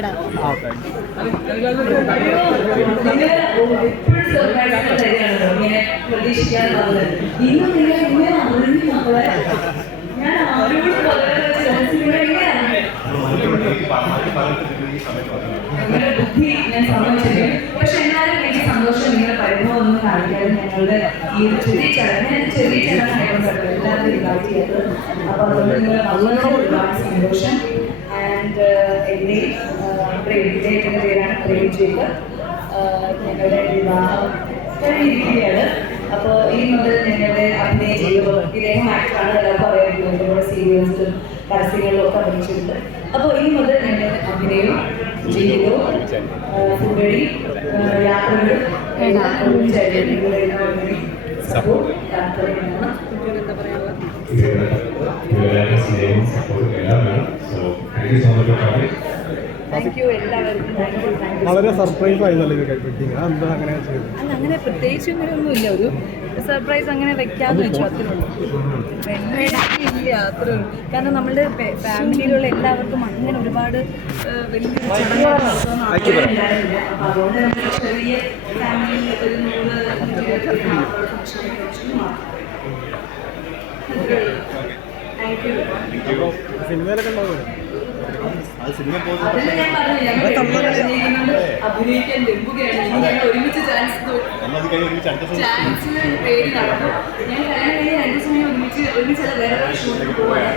എടാ ബുദ്ധി ഞാൻ സമ്മതിച്ചില്ല. പക്ഷെ എന്നാലും എനിക്ക് സന്തോഷം നിങ്ങളുടെ പരിഭവമൊന്നും കാണിക്കാതെ ഞങ്ങളുടെ ഈ ഒരു ചെറിയ ചടങ്ങായിരുന്നു എല്ലാവരും ഇൻവൈറ്റ് ചെയ്തത്. അപ്പോൾ അതുകൊണ്ട് നിങ്ങൾ വളരെ ഒരുപാട് സന്തോഷം. ആൻഡ് എൻ്റെയും എൻ്റെ പേരാണ് പ്രേം ജേക്കബ്. ഞങ്ങളുടെ വിവാഹം കഴിഞ്ഞിരിക്കുകയാണ്. അപ്പോൾ ഇനി മുതൽ ഞങ്ങളുടെ അഭിനയ ജീവിതം ഇദ്ദേഹം ആക്ടറാണ്, എല്ലാവർക്കും അറിയാമെങ്കിലും നമ്മുടെ സീരിയൽസിലും പരസ്യങ്ങളിലും ഒക്കെ അഭിനയിച്ചിട്ടുണ്ട്. അപ്പോൾ ഇനി മുതൽ ഞങ്ങളുടെ അഭിനയവും ജീവിതവും ഫുഡടി യാത്രകളും എല്ലാം ഒരുമിച്ചായിട്ട് നിങ്ങളുടെ സപ്പോർട്ട് താല്പര്യമാണ്. വളരെ സർപ്രൈസ് ആയിരുന്നല്ലോ വെഡിങ്. അതെന്താ അങ്ങനെ ചെയ്തത്? അല്ല, അങ്ങനെ പ്രത്യേകിച്ച് ഇങ്ങനെയൊന്നുമില്ല. ഒരു സർപ്രൈസ് അങ്ങനെ വെക്കാന്ന് വെച്ചു, അത്രേ ഉള്ളൂ. ഇല്ല, അത്രേ ഉള്ളൂ. കാരണം നമ്മളുടെ ഫാമിലിയിലുള്ള എല്ലാവർക്കും അങ്ങനെ ഒരുപാട് വലിയൊരു ചെറിയ ഫാമിലി ഒരു 100 സിനിമയിലൊക്കെ ഉണ്ടാവുമല്ലോ. അഭിനയിക്കാൻ ഒരുമിച്ച് ചാൻസിന് പേര് നടന്നു. ഞാൻ കല്യാണം കഴിഞ്ഞ് 2 ദിവസം ഒരുമിച്ച് വേറെ ഷൂട്ടിൽ പോവാണ്.